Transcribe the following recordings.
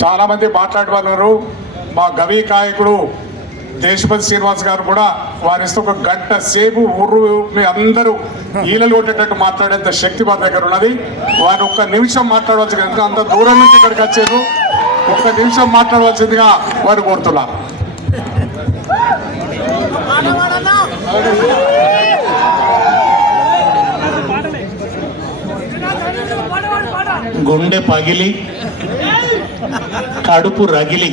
చాలామంది మంది మా గవి కాయకుడు దేశపతి శ్రీనివాస్ గారు కూడా వారిస్తే ఒక గంట సేపు ఉర్రు మీ అందరూ ఈలలు కొట్టేటట్టు మాట్లాడేంత శక్తి మా దగ్గర ఉన్నది. వారు ఒక్క నిమిషం మాట్లాడవలసింది ఎందుకంటే అంత దూరం నుంచి ఇక్కడికి వచ్చారు. ఒక్క నిమిషం మాట్లాడవలసిందిగా వారు కోరుతున్నారు. గుండె పగిలి కడుపు రగిలి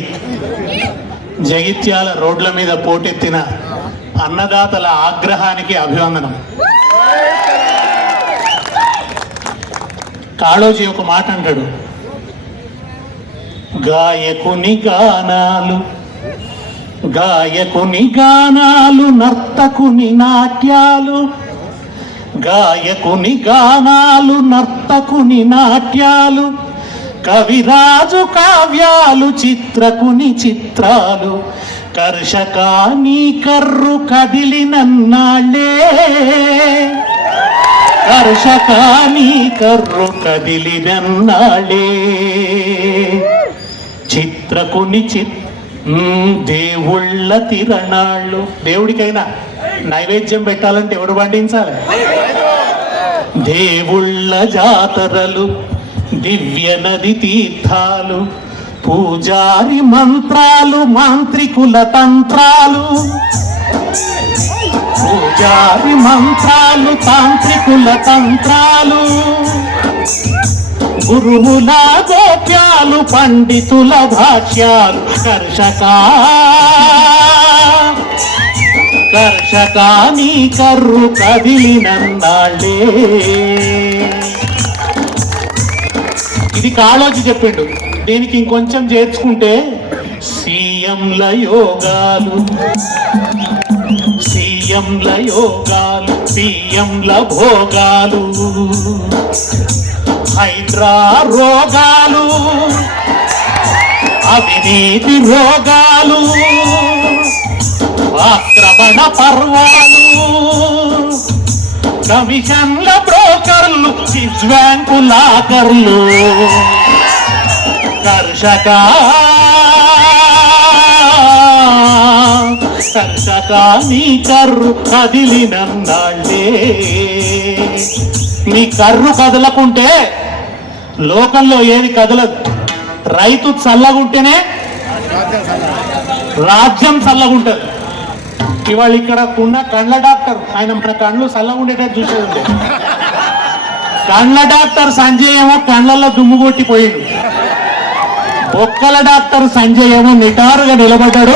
జగిత్యాల రోడ్ల మీద పోటెత్తిన అన్నదాతల ఆగ్రహానికి అభివందనం. కాళోజీ ఒక మాట అంటాడు. గాయకుని గానాలు గాయకుని గానాలు నర్తకుని నాట్యాలు గాయకుని గానాలు నర్తకుని నాట్యాలు కవిరాజు కావ్యాలు చిత్రకుని చిత్రాలు కర్షకాని కర్రు కదిలినన్నాళ్ళే. కర్షకాని కర్రు కదిలినన్నాళ్ళే. చిత్రకుని చిత్ దేవుళ్ళ తిరణాళ్ళు. దేవుడికైనా నైవేద్యం పెట్టాలంటే ఎవడు పండించాలి? దేవుళ్ళ జాతరలు దివ్య నది తీర్థాలు పూజారి మంత్రాలు మాంత్రికుల తంత్రాలు. పూజారి మంత్రాలు తాంత్రికుల తంత్రాలు. గురువుల గోప్యాలు పండితుల భాష్యాలు కర్షకా కర్షకాని కర్రు కదిలినందాళ్ళే ఇది కాళోజీ చెప్పిండు. దీనికి ఇంకొంచెం చేర్చుకుంటే సీఎంల యోగాలు సీఎంల యోగాలు సీఎంల భోగాలు హైడ్రా రోగాలు అవినీతి రోగాలు. ఆక్రమణ పర్వాలు. కమిషన్ల బ్రోకర్లు స్విస్ బ్యాంకు లాకర్లు. కర్షక కర్షక నీ కర్రు కదిలినందాళ్ళే నీ కర్రు కదలకుంటే లోకంలో ఏది కదలదు. రైతు చల్లగుంటేనే రాజ్యం చల్లగుంటది. ఇవాళ ఇక్కడ ఉన్న కండ్ల డాక్టర్ ఆయన కళ్ళు సల్ల ఉండేటట్టు చూసేది ఉండే కండ్ల డాక్టర్ సంజయ్ ఏమో కళ్ళల్లో దుమ్ము కొట్టిపోయాడు. ఒక్కల డాక్టర్ సంజయ్ ఏమో నిటారుగా నిలబడ్డాడు.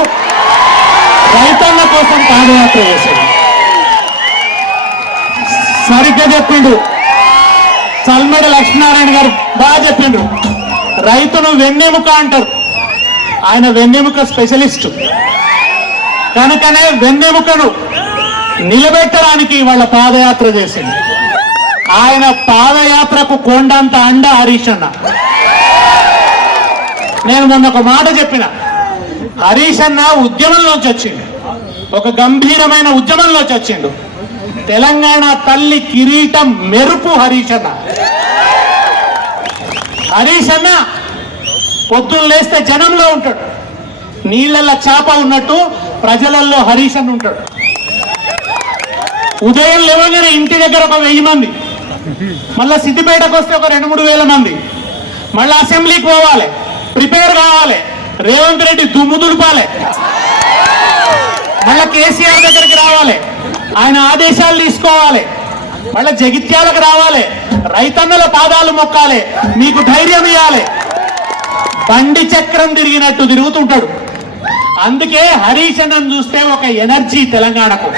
రైతన్న కోసం పాదయాత్ర చేశాడు. సరిగ్గా చెప్పిండు. సల్మడి లక్ష్మీనారాయణ గారు బాగా చెప్పిండు. రైతును వెన్నెముక అంటారు. ఆయన వెన్నెముక స్పెషలిస్ట్. కనుకనే వెన్నెముకను నిలబెట్టడానికి వాళ్ళ పాదయాత్ర చేసింది. ఆయన పాదయాత్రకు కొండంత అండ హరీష్ అన్న. నేను మొన్న ఒక మాట చెప్పిన. హరీష్ అన్న ఉద్యమంలోంచి వచ్చింది ఒక గంభీరమైన ఉద్యమంలోకి వచ్చిండు. తెలంగాణ తల్లి కిరీటం మెరుపు హరీష్ అన్న. హరీష్ అన్న పొద్దున్న లేస్తే జనంలో ఉంటాడు. నీళ్ళల్లో చేప ఉన్నట్టు ప్రజలలో హరీష్ అని ఉంటాడు. ఉదయం లేవగానే ఇంటి దగ్గర ఒక వెయ్యి మంది. మళ్ళా సిద్దిపేటకు వస్తే ఒక రెండు మూడు వేల మంది. మళ్ళీ అసెంబ్లీకి పోవాలి. ప్రిపేర్ కావాలి. రేవంత్ రెడ్డి దుమ్ము దులపాలి. మళ్ళా కేసీఆర్ దగ్గరికి రావాలి. ఆయన ఆదేశాలు తీసుకోవాలి. మళ్ళా జగిత్యాలకు రావాలి. రైతన్నల పాదాలు మొక్కాలి. మీకు ధైర్యం ఇవ్వాలి బండి చక్రం తిరిగినట్టు తిరుగుతుంటాడు. అందుకే హరీష్ అన్నను చూస్తే ఒక ఎనర్జీ తెలంగాణకు.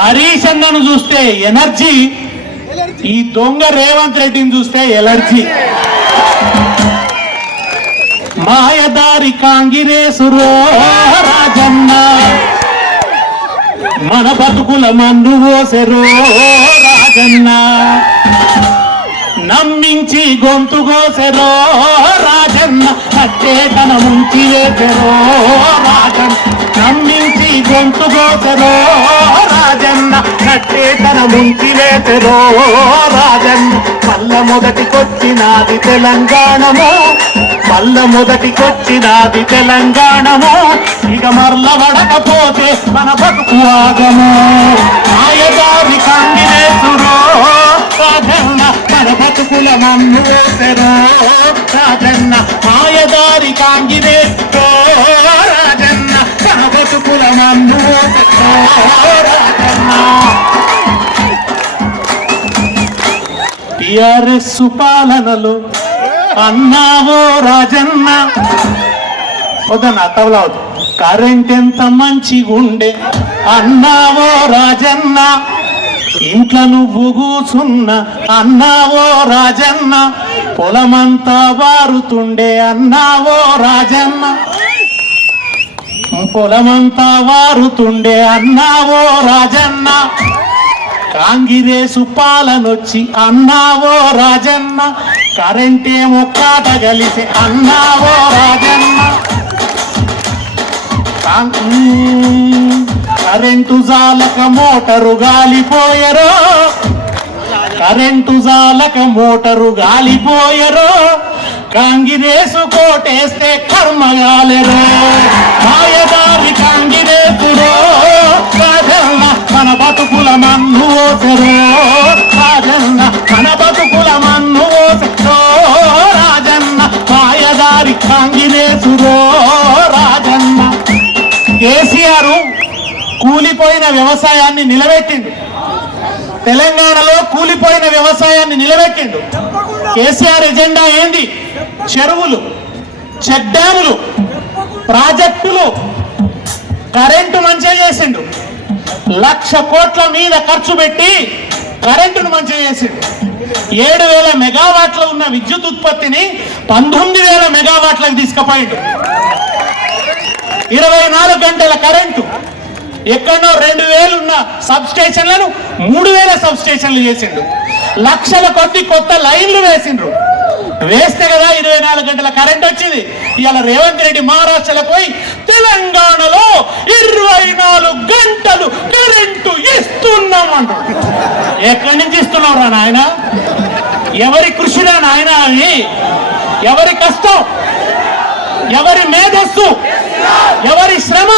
హరీష్ అన్నను చూస్తే ఎనర్జీ ఈ దొంగ రేవంత్ రెడ్డిని చూస్తే ఎలర్జీ. మాయదారి కాంగిరేసురో రాజన్న. మన బతుకుల మన్ను ఓసెరో రాజన్న. నమ్మించి గొంతు కోసెరో రాజన్న. చేతన ఉంచి వేసెరో రాజన్న నమ్మించి గొంతు గోతరో రాజన్న కట్టే తన ముంచి లేతరో రాజన్న మల్ల మొదటికొచ్చినాది తెలంగాణము. పల్ల మొదటికొచ్చినాది తెలంగాణము. ఇక మరల వడకపోతే మన బతుకు ఆగము. ఆయదారి కంగినేసురో రాజన్న బతుకుల మన్ను రాజన్న మాయదారి కాంగినేసురో రాజన్న మన బతుకుల మన్ను టిఆర్ఎస్ పాలనలో అన్నావో రాజన్న. వద్దన్న తవలా కరెంట్ ఎంత మంచిగుండే. అన్నావో రాజన్న. ఇంట్లో నువ్వు కూసున్న అన్నావో రాజన్న పొలమంతా వారుతుండే అన్నావో రాజన్న. పొలమంతా వారుతుండే అన్నావో రాజన్న. కాంగిరేసు పాలనొచ్చి అన్నావో రాజన్న. కరెంటేమో కాట కలిసి అన్నావో రాజన్న. కరెంటు జాలక మోటరు గాలిపోయరో. కరెంటు జాలక మోటరు గాలిపోయరో. కాంగిరేసు కోటేస్తే కర్మగాలెరో మాయదారి కాంగిరేసురో రాజన్న మన బతుకుల మన్ను ఓసెరో. రాజన్న మన బతుకుల మన్ను ఓసెరో. రాజన్న మాయదారి కాంగిరేసురో రాజన్న కేసీఆర్ కూలిపోయిన వ్యవసాయాన్ని నిలబెట్టిండు తెలంగాణలో కూలిపోయిన వ్యవసాయాన్ని నిలబెట్టిండు. కేసీఆర్ ఎజెండా ఏంది? చెరువులు చెక్ డ్యాములు ప్రాజెక్టులు కరెంటు మంచిగా చేసిండు. లక్ష కోట్ల మీద ఖర్చు పెట్టి కరెంటును మంచిగా చేసిండు. ఏడు వేల మెగావాట్ల ఉన్న విద్యుత్ ఉత్పత్తిని పంతొమ్మిది వేల మెగావాట్లకు తీసుకుపోయిండు. ఇరవై నాలుగు గంటల కరెంటు. ఎక్కడో రెండు వేలు ఉన్న సబ్ స్టేషన్లను మూడు వేల సబ్ స్టేషన్లు చేసిండు. లక్షల కొద్ది కొత్త లైన్లు వేసిండ్రు. వేస్తే కదా ఇరవై నాలుగు గంటల కరెంట్ వచ్చింది. ఇవాళ రేవంత్ రెడ్డి మహారాష్ట్రలో పోయి తెలంగాణలో ఇరవై నాలుగు గంటలు కరెంటు ఇస్తున్నాం అంటాడు ఎక్కడి నుంచి ఇస్తున్నావు రా నాయన? ఎవరి కృషిరా నాయన అని ఎవరి కష్టం? ఎవరి మేధస్సు? ఎవరి శ్రమ?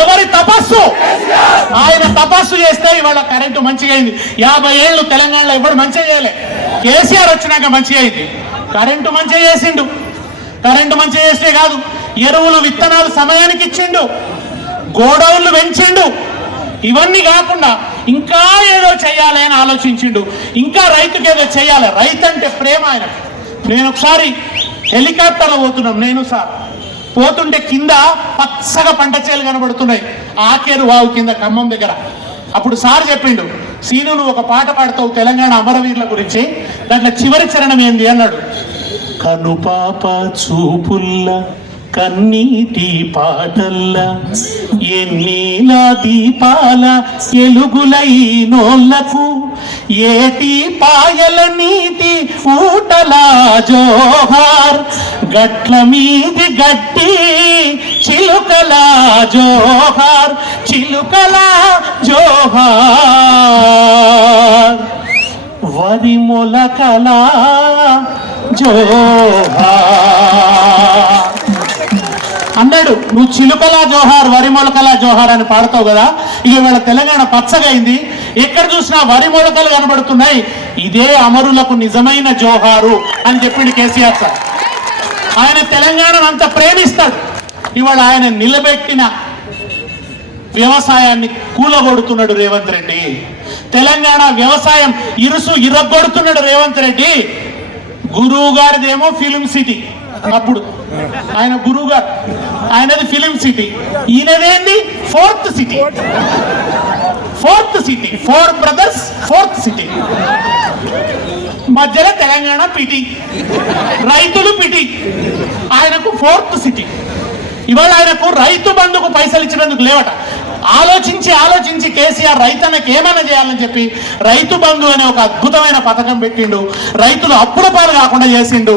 ఎవరి తపస్సు? ఆయన తపస్సు చేస్తే ఇవాళ కరెంటు మంచిగా అయింది యాభై ఏళ్ళు తెలంగాణలో ఇప్పుడు మంచిగా చేయలే. కేసీఆర్ వచ్చినాక మంచిగా అయింది. కరెంటు మంచిగా చేసిండు. కరెంటు మంచిగా చేస్తే కాదు ఎరువులు విత్తనాలు సమయానికి ఇచ్చిండు. గోడౌన్లు పెంచిండు. ఇవన్నీ కాకుండా ఇంకా ఏదో చేయాలి అని ఆలోచించిండు. ఇంకా రైతుకి ఏదో చేయాలి. రైతు అంటే ప్రేమ ఆయన నేను ఒకసారి హెలికాప్టర్లో పోతున్నాం. నేను సార్. పోతుంటే కింద పచ్చగా పంట చేలు కనబడుతున్నాయి. ఆకేరు వావు కింద ఖమ్మం దగ్గర. అప్పుడు సార్ చెప్పిండు సీను నువ్వు ఒక పాట పాడతావు తెలంగాణ అమరవీరుల గురించి. దాంట్లో చివరి చరణం ఏంది? అన్నాడు. కనుపాప చూపుల్ల కన్నీటి పాటల్ల ఎన్నీలా దీపాల ఎలుగులై నోళ్ళకు ఏటి పాయల నీతి ఊటలా జోహార్ గట్ల మీది గట్టి చిలుకలా జోహార్ చిలుకలా జోహార్. వరి మొలకలా జోహార్. పాడాడు నువ్వు చిలుకలా జోహార్ వరి మొలకలా జోహార్ అని పాడతావు కదా? ఇక ఇవాళ తెలంగాణ పచ్చగా అయింది ఎక్కడ చూసినా వరి మొలకలు కనబడుతున్నాయి. ఇదే అమరులకు నిజమైన జోహారు అని చెప్పిండు కేసీఆర్ సార్. ఆయన తెలంగాణను అంత ప్రేమిస్తాడు. ఇవాళ ఆయన నిలబెట్టిన వ్యవసాయాన్ని కూలగొడుతున్నాడు రేవంత్ రెడ్డి. తెలంగాణ వ్యవసాయం ఇరుసు ఇరగొడుతున్నాడు రేవంత్ రెడ్డి. గురువు గారిదేమో ఫిలిం సిటీ. అప్పుడు. ఆయన గురువు గారు ఆయనది film city ఈయనదేంది? Fourth city fourth city four brothers fourth city మధ్యలో తెలంగాణ పిటి. రైతులు పిటి. ఆయనకు ఫోర్త్ సిటీ ఇవాళ ఆయనకు రైతు బంధుకు పైసలు ఇచ్చినందుకు లేవట. ఆలోచించి ఆలోచించి కేసీఆర్ రైతన్నకి ఏమైనా చేయాలని చెప్పి రైతు బంధు అనే ఒక అద్భుతమైన పథకం పెట్టిండు. రైతులు అప్పుల పాలు కాకుండా చేసిండు.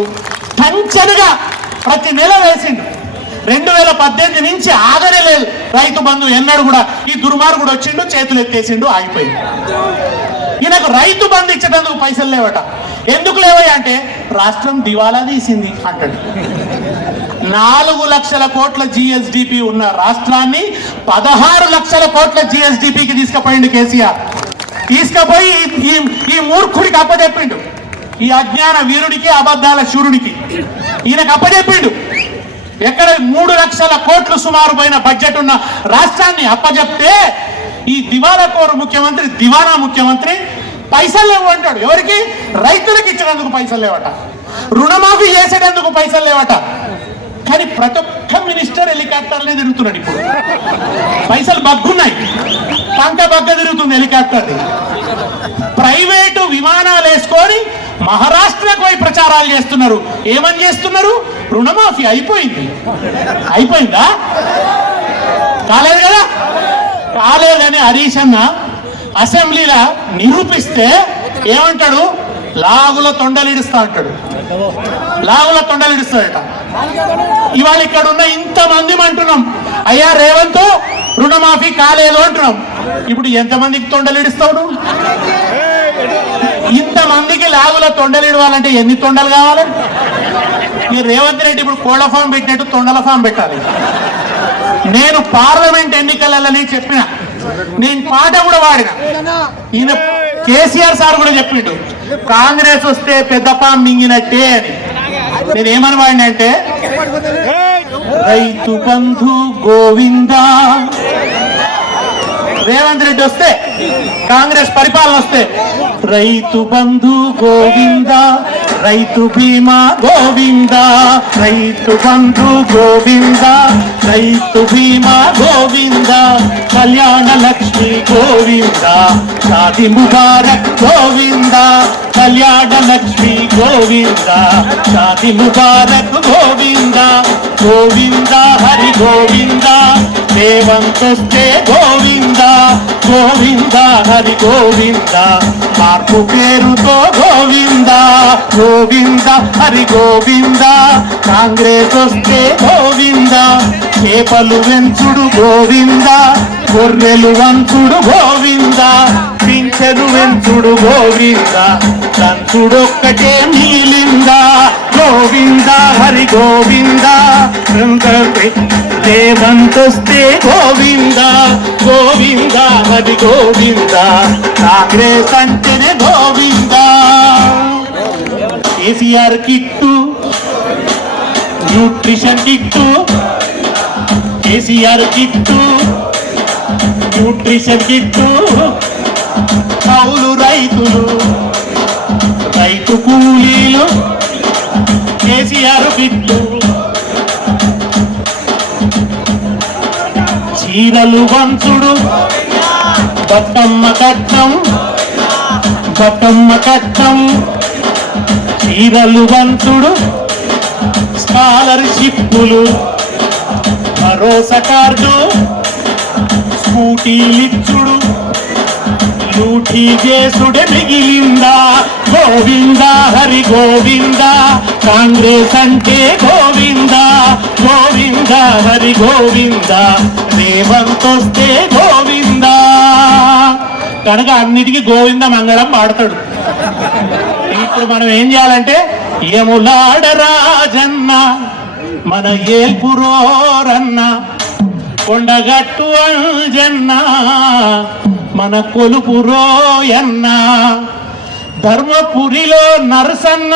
టంచనుగా ప్రతి నెల వేసిండు. రెండు వేల పద్దెనిమిది నుంచి ఆగనే లేదు. రైతు బంధు ఎన్నడు కూడా ఈ దుర్మార్గుడు వచ్చిండు చేతులు ఎత్తేసిండు ఆగిపోయింది ఈయనకు రైతు బంధు ఇచ్చేటందుకు పైసలు లేవట. ఎందుకు లేవయ్యా అంటే రాష్ట్రం దివాలా తీసింది అంటాడు. నాలుగు లక్షల కోట్ల జిఎస్డిపి ఉన్న రాష్ట్రాన్ని పదహారు లక్షల కోట్ల జిఎస్డిపికి తీసుకుపోయిండు కేసీఆర్. తీసుకుపోయి ఈ- ఈ ఈ మూర్ఖుడికి అప్పచెప్పిండు. ఈ అజ్ఞాన వీరుడికి అబద్ధాల శూరుడికి. ఈయనకు అప్పజెప్పిండు. ఎక్కడ మూడు లక్షల కోట్లు సుమారు పైన బడ్జెట్ ఉన్న రాష్ట్రాన్ని అప్పజెప్తే ఈ దివాలా కోరు ముఖ్యమంత్రి దివానా ముఖ్యమంత్రి పైసలు లేవు అంటాడు. ఎవరికి? రైతులకు ఇచ్చినందుకు పైసలు లేవట. రుణమాఫీ చేసేటందుకు పైసలు లేవట. కానీ ప్రతి ఒక్క మినిస్టర్ హెలికాప్టర్లే తిరుగుతున్నాడు ఇప్పుడు. పైసలు బగ్గున్నాయి. టంక బగ్గ తిరుగుతుంది హెలికాప్టర్ ప్రైవేటు విమానాలు వేసుకొని మహారాష్ట్రకు పోయి ప్రచారాలు చేస్తున్నారు. ఏమని చేస్తున్నారు? రుణమాఫీ అయిపోయింది. అయిపోయిందా? కాలేదు కదా? కాలేదని హరీష్ అన్న అసెంబ్లీలో నిరూపిస్తే ఏమంటాడు? లాగుల తొండలిడుస్తా అంటాడు. లాగుల తొండలిడుస్తాడట. ఇవాళ ఇక్కడ ఉన్న ఇంత మంది అంటున్నాం అయ్యా రేవంత్ రుణమాఫీ కాలేదు అంటున్నాం. ఇప్పుడు ఎంతమందికి తొండలిడుస్తావు ఇంతమందికి లాగుల తొండలిడవాలంటే ఎన్ని తొండలు కావాలి? ఈ రేవంత్ రెడ్డి ఇప్పుడు కోళ్ళ ఫామ్ పెట్టినట్టు తొండల ఫామ్ పెట్టాలి. నేను పార్లమెంట్ ఎన్నికలని చెప్పిన. నేను పాట కూడా వాడిన ఈయన కేసీఆర్ సార్ కూడా చెప్పిండు. కాంగ్రెస్ వస్తే పెద్ద పామ్ మింగినట్టే అని. నేనేమని వాడినంటే రైతు బంధు గోవిందా రేవంత్ రెడ్డి వస్తే కాంగ్రెస్ పరిపాలన వస్తే రైతు బంధు గోవింద రైతు బీమా గోవింద రైతు బంధు గోవింద రైతు బీమా గోవింద కళ్యాణ లక్ష్మి గోవింద షాది ముబారక్ గోవింద కళ్యాణ లక్ష్మి గోవింద షాది ముబారక్ గోవింద గోవింద హరి గోవింద రేవంతొస్తే గోవింద గోవింద హరి గోవింద. మార్పు పేరుతో గోవింద గోవింద హరి గోవింద. కాంగ్రెస్ వస్తే గోవింద చేపలు వెంచుడు గోవింద గొర్రెలు వంచుడు గోవింద పింఛను వెంచుడు గోవింద. దంచుడొక్కటే మిగిలింద గోవింద హరి గోవింద. రేవంతొస్తే గోవింద గోవింద హరి గోవింద. కాంగ్రెస్ అంటేనే Govinda. KCR kit nutrition kit KCR kit nutrition kit. కౌలు రైతులు రైతు కూలీలు కేసీఆర్ కిట్లు చీరలు వంచుడు బట్టమ్మ కట్టం. బట్టమ్మ కట్టం. చీరలు వంచుడు స్కాలర్షిప్పులు. భరోసా కార్డు. స్కూటీలిచ్చుడు. లూటీ చేసుడే మిగిలిందా? గోవింద హరి గోవింద కాంగ్రెస్ అంటే గోవింద గోవింద హరి గోవింద రేవంత్ వస్తే గోవింద. కనుక అన్నిటికీ గోవింద మంగళం పాడతాడు. ఇప్పుడు మనం ఏం చేయాలంటే యములాడ రాజన్న మన ఏల్పురోరన్న కొండగట్టు అంజన్న మన కొలుపురోయన్న ధర్మపురిలో నరసన్న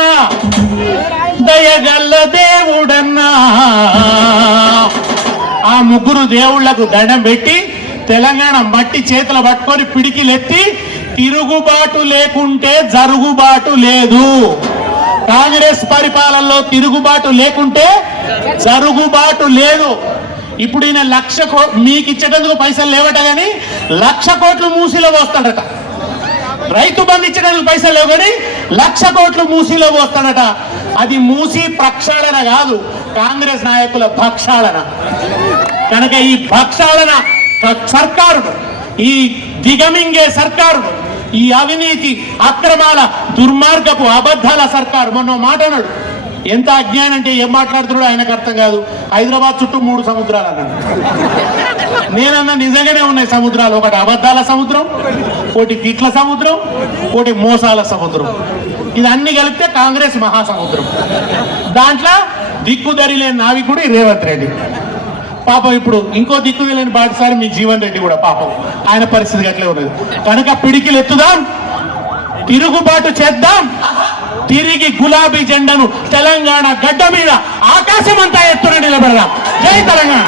దయగల్ల దేవుడన్నా. ఆ ముగ్గురు దేవుళ్ళకు దండం పెట్టి తెలంగాణ మట్టి చేతులు పట్టుకొని పిడికిలెత్తి తిరుగుబాటు లేకుంటే జరుగుబాటు లేదు. కాంగ్రెస్ పరిపాలనలో తిరుగుబాటు లేకుంటే జరుగుబాటు లేదు. ఇప్పుడు ఈయన లక్ష కో మీకు ఇచ్చేటందుకు పైసలు లేవట కానీ లక్ష కోట్లు మూసిలో పోస్తాడట. రైతు బంధు ఇచ్చడానికి పైసలు లేవు కానీ లక్ష కోట్లు మూసిలో పోస్తాడట. అది మూసి ప్రక్షాళన కాదు కాంగ్రెస్ నాయకుల భక్షాళన. కనుక ఈ భక్షాళన సర్కారుడు ఈ దిగమింగే సర్కారుడు ఈ అవినీతి అక్రమాల దుర్మార్గపు అబద్ధాల సర్కారు మొన్న మాట అన్నాడు. ఎంత అజ్ఞానం అంటే ఏం మాట్లాడుతున్నాడో ఆయనకు అర్థం కాదు. హైదరాబాద్ చుట్టూ మూడు సముద్రాలు అన్నాడు. నేనన్నా నిజంగానే ఉన్నాయి సముద్రాలు. ఒకటి అబద్ధాల సముద్రం ఒకటి తిట్ల సముద్రం ఒకటి మోసాల సముద్రం. ఇదన్నీ కలిపితే కాంగ్రెస్ మహాసముద్రం. దాంట్లో దిక్కుదరి లేని నావికుడు రేవంత్ రెడ్డి. పాపం ఇప్పుడు ఇంకో దిక్కు లేని బాటసారి మీ జీవన్ రెడ్డి కూడా పాపం. ఆయన పరిస్థితి అట్లే ఉన్నది. కనుక పిడికిలు ఎత్తుదాం తిరుగుబాటు చేద్దాం. తిరిగి గులాబీ జెండను తెలంగాణ గడ్డ మీద ఆకాశమంతా ఎత్తున నిలబెడదాం. జై తెలంగాణ.